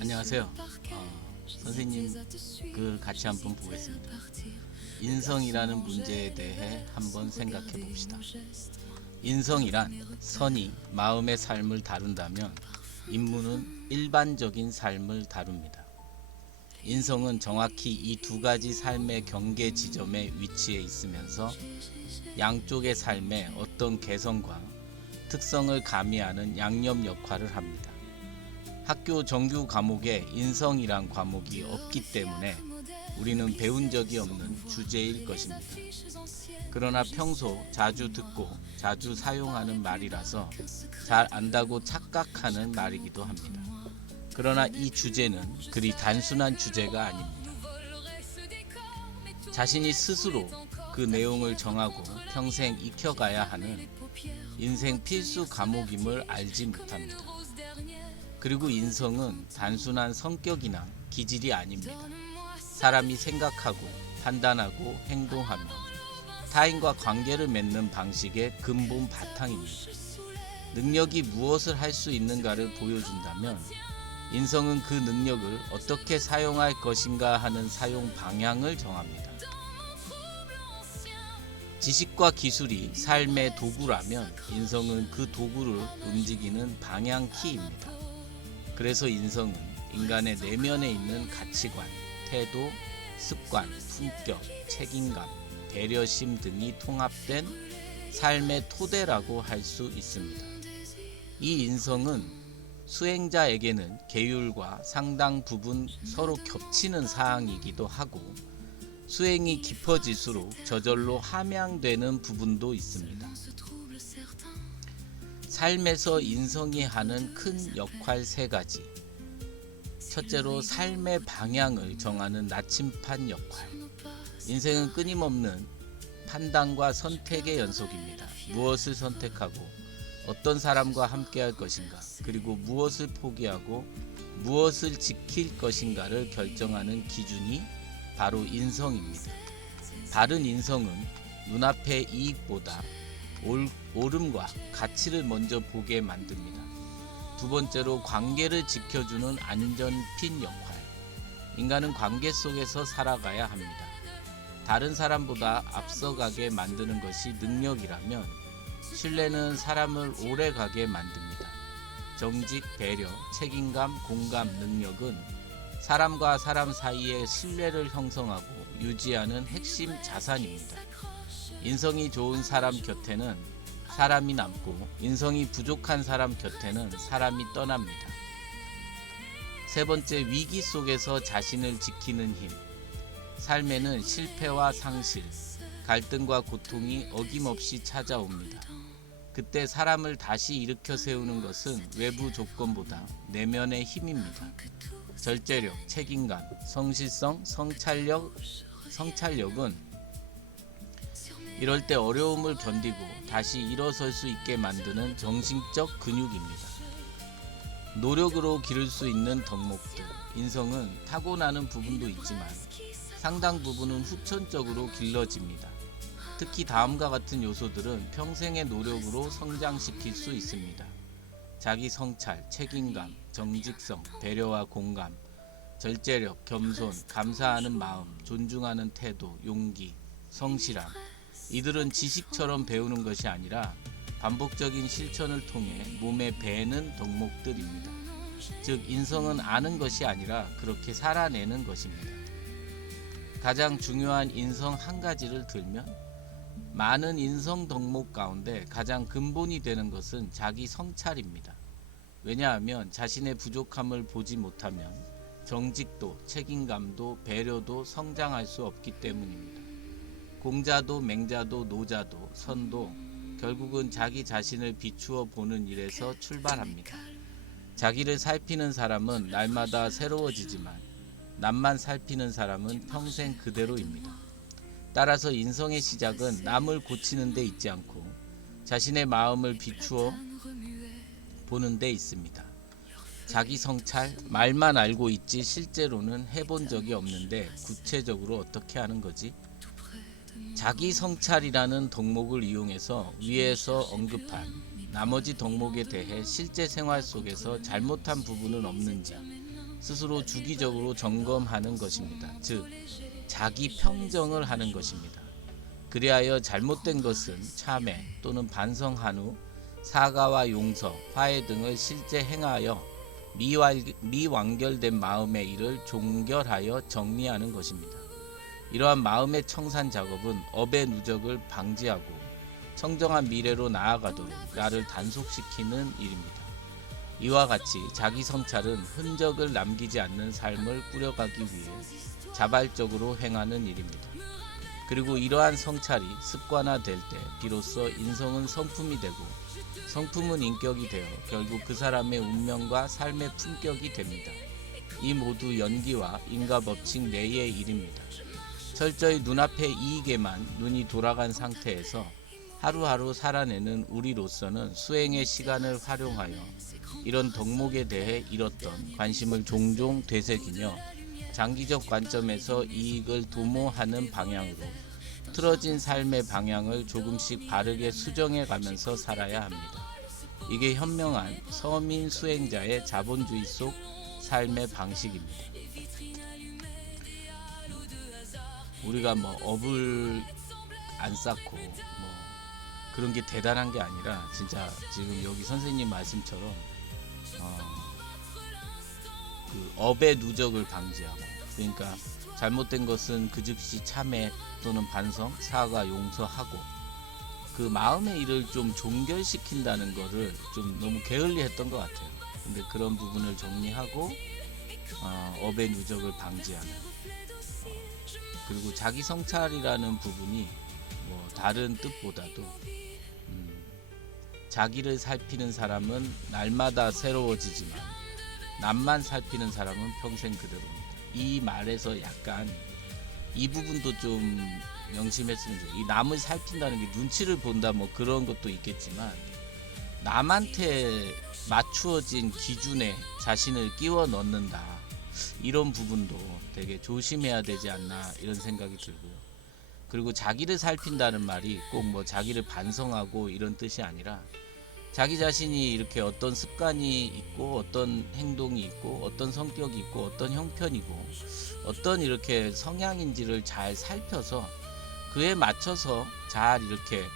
안녕하세요. 선생님 같이 한번 보겠습니다. 인성이라는 문제에 대해 한번 생각해 봅시다. 인성이란 선이 마음의 삶을 다룬다면 인문은 일반적인 삶을 다룹니다. 인성은 정확히 이 두 가지 삶의 경계 지점에 위치해 있으면서 양쪽의 삶의 어떤 개성과 특성을 가미하는 양념 역할을 합니다. 학교 정규 과목에 인성이란 과목이 없기 때문에 우리는 배운 적이 없는 주제일 것입니다. 그러나 평소 자주 듣고 자주 사용하는 말이라서 잘 안다고 착각하는 말이기도 합니다. 그러나 이 주제는 그리 단순한 주제가 아닙니다. 자신이 스스로 그 내용을 정하고 평생 익혀가야 하는 인생 필수 과목임을 알지 못합니다. 그리고 인성은 단순한 성격이나 기질이 아닙니다. 사람이 생각하고 판단하고 행동하며 타인과 관계를 맺는 방식의 근본 바탕입니다. 능력이 무엇을 할 수 있는가를 보여준다면 인성은 그 능력을 어떻게 사용할 것인가 하는 사용 방향을 정합니다. 지식과 기술이 삶의 도구라면 인성은 그 도구를 움직이는 방향 키입니다. 그래서 인성은 인간의 내면에 있는 가치관, 태도, 습관, 품격, 책임감, 배려심 등이 통합된 삶의 토대라고 할 수 있습니다. 이 인성은 수행자에게는 계율과 상당 부분 서로 겹치는 사항이기도 하고 수행이 깊어질수록 저절로 함양되는 부분도 있습니다. 삶에서 인성이 하는 큰 역할 세 가지. 첫째로 삶의 방향을 정하는 나침판 역할. 인생은 끊임없는 판단과 선택의 연속입니다. 무엇을 선택하고 어떤 사람과 함께할 것인가, 그리고 무엇을 포기하고 무엇을 지킬 것인가를 결정하는 기준이 바로 인성입니다. 바른 인성은 눈앞의 이익보다 옳음과 가치를 먼저 보게 만듭니다. 두 번째로 관계를 지켜주는 안전핀 역할. 인간은 관계 속에서 살아가야 합니다. 다른 사람보다 앞서가게 만드는 것이 능력이라면 신뢰는 사람을 오래가게 만듭니다. 정직, 배려, 책임감, 공감, 능력은 사람과 사람 사이의 신뢰를 형성하고 유지하는 핵심 자산입니다. 인성이 좋은 사람 곁에는 사람이 남고 인성이 부족한 사람 곁에는 사람이 떠납니다. 세 번째, 위기 속에서 자신을 지키는 힘. 삶에는 실패와 상실, 갈등과 고통이 어김없이 찾아옵니다. 그때 사람을 다시 일으켜 세우는 것은 외부 조건보다 내면의 힘입니다. 절제력, 책임감, 성실성, 성찰력은 이럴 때 어려움을 견디고 다시 일어설 수 있게 만드는 정신적 근육입니다. 노력으로 기를 수 있는 덕목들. 인성은 타고나는 부분도 있지만 상당 부분은 후천적으로 길러집니다. 특히 다음과 같은 요소들은 평생의 노력으로 성장시킬 수 있습니다. 자기 성찰, 책임감, 정직성, 배려와 공감, 절제력, 겸손, 감사하는 마음, 존중하는 태도, 용기, 성실함. 이들은 지식처럼 배우는 것이 아니라 반복적인 실천을 통해 몸에 배는 덕목들입니다. 즉, 인성은 아는 것이 아니라 그렇게 살아내는 것입니다. 가장 중요한 인성 한 가지를 들면 많은 인성 덕목 가운데 가장 근본이 되는 것은 자기 성찰입니다. 왜냐하면 자신의 부족함을 보지 못하면 정직도, 책임감도, 배려도 성장할 수 없기 때문입니다. 공자도 맹자도 노자도 선도 결국은 자기 자신을 비추어 보는 일에서 출발합니다. 자기를 살피는 사람은 날마다 새로워지지만 남만 살피는 사람은 평생 그대로입니다. 따라서 인성의 시작은 남을 고치는 데 있지 않고 자신의 마음을 비추어 보는 데 있습니다. 자기 성찰, 말만 알고 있지 실제로는 해본 적이 없는데 구체적으로 어떻게 하는 거지? 자기 성찰이라는 덕목을 이용해서 위에서 언급한 나머지 덕목에 대해 실제 생활 속에서 잘못한 부분은 없는지 스스로 주기적으로 점검하는 것입니다. 즉, 자기 평정을 하는 것입니다. 그리하여 잘못된 것은 참회 또는 반성한 후 사과와 용서, 화해 등을 실제 행하여 미완결된 마음의 일을 종결하여 정리하는 것입니다. 이러한 마음의 청산 작업은 업의 누적을 방지하고 청정한 미래로 나아가도록 나를 단속시키는 일입니다. 이와 같이 자기 성찰은 흔적을 남기지 않는 삶을 꾸려가기 위해 자발적으로 행하는 일입니다. 그리고 이러한 성찰이 습관화될 때 비로소 인성은 성품이 되고 성품은 인격이 되어 결국 그 사람의 운명과 삶의 품격이 됩니다. 이 모두 연기와 인과법칙 내의 일입니다. 철저히 눈앞의 이익에만 눈이 돌아간 상태에서 하루하루 살아내는 우리로서는 수행의 시간을 활용하여 이런 덕목에 대해 잃었던 관심을 종종 되새기며 장기적 관점에서 이익을 도모하는 방향으로 틀어진 삶의 방향을 조금씩 바르게 수정해 가면서 살아야 합니다. 이게 현명한 서민 수행자의 자본주의 속 삶의 방식입니다. 우리가 뭐 업을 안 쌓고 뭐 그런 게 대단한 게 아니라 진짜 지금 여기 선생님 말씀처럼 그 업의 누적을 방지하고, 그러니까 잘못된 것은 그 즉시 참회 또는 반성, 사과, 용서하고 그 마음의 일을 좀 종결시킨다는 거를 좀 너무 게을리했던 것 같아요. 근데 그런 부분을 정리하고 업의 누적을 방지하는, 그리고 자기 성찰이라는 부분이 뭐 다른 뜻보다도 자기를 살피는 사람은 날마다 새로워지지만 남만 살피는 사람은 평생 그대로입니다. 이 말에서 약간 이 부분도 좀 명심했으면 좋겠어요. 이 남을 살핀다는 게 눈치를 본다 뭐 그런 것도 있겠지만 남한테 맞추어진 기준에 자신을 끼워 넣는다, 이런 부분도 되게 조심해야 되지 않나 이런 생각이 들고요. 그리고 자기를 살핀다는 말이 꼭 뭐 자기를 반성하고 이런 뜻이 아니라 자기 자신이 이렇게 어떤 습관이 있고 어떤 행동이 있고 어떤 성격이 있고 어떤 형편이고 어떤 이렇게 성향인지를 잘 살펴서 그에 맞춰서 잘 이렇게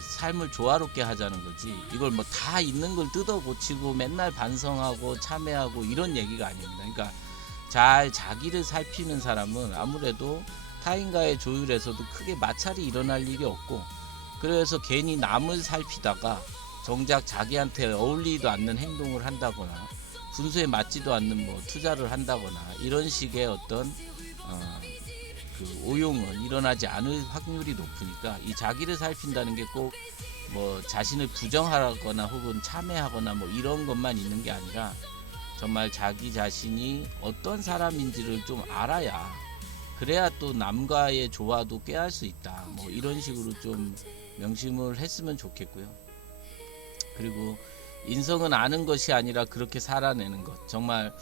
삶을 조화롭게 하자는 거지, 이걸 뭐 다 있는 걸 뜯어 고치고 맨날 반성하고 참회하고 이런 얘기가 아닙니다. 그러니까 잘 자기를 살피는 사람은 아무래도 타인과의 조율에서도 크게 마찰이 일어날 일이 없고, 그래서 괜히 남을 살피다가 정작 자기한테 어울리지도 않는 행동을 한다거나 분수에 맞지도 않는 뭐 투자를 한다거나 이런 식의 어떤 그 오용은 일어나지 않을 확률이 높으니까 이 자기를 살핀다는 게 꼭 뭐 자신을 부정하거나 혹은 참회하거나 뭐 이런 것만 있는 게 아니라 정말 자기 자신이 어떤 사람인지를 좀 알아야, 그래야 또 남과의 조화도 꾀할 수 있다, 뭐 이런 식으로 좀 명심을 했으면 좋겠고요. 그리고 인성은 아는 것이 아니라 그렇게 살아내는 것, 정말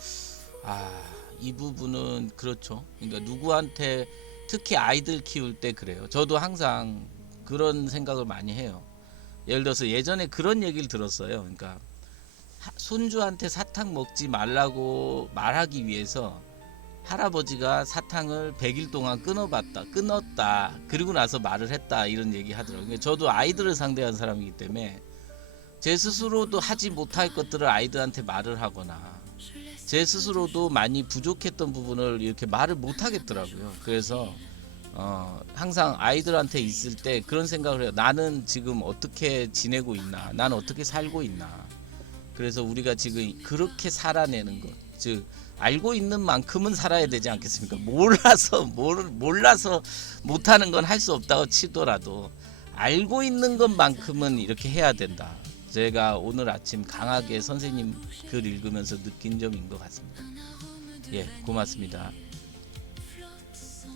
이 부분은 그렇죠. 그러니까 누구한테, 특히 아이들 키울 때 그래요. 저도 항상 그런 생각을 많이 해요. 예를 들어서 예전에 그런 얘기를 들었어요. 그러니까 손주한테 사탕 먹지 말라고 말하기 위해서 할아버지가 사탕을 100일 동안 끊었다. 그리고 나서 말을 했다, 이런 얘기 하더라고요. 그러니까 저도 아이들을 상대한 사람이기 때문에 제 스스로도 하지 못할 것들을 아이들한테 말을 하거나 제 스스로도 많이 부족했던 부분을 이렇게 말을 못 하겠더라고요. 그래서 항상 아이들한테 있을 때 그런 생각을 해요. 나는 지금 어떻게 지내고 있나, 난 어떻게 살고 있나. 그래서 우리가 지금 그렇게 살아내는 것, 즉 알고 있는 만큼은 살아야 되지 않겠습니까? 몰라서 못하는 건 할 수 없다고 치더라도 알고 있는 것만큼은 이렇게 해야 된다. 제가 오늘 아침 강하게 선생님 글 읽으면서 느낀 점인 것 같습니다. 예, 고맙습니다.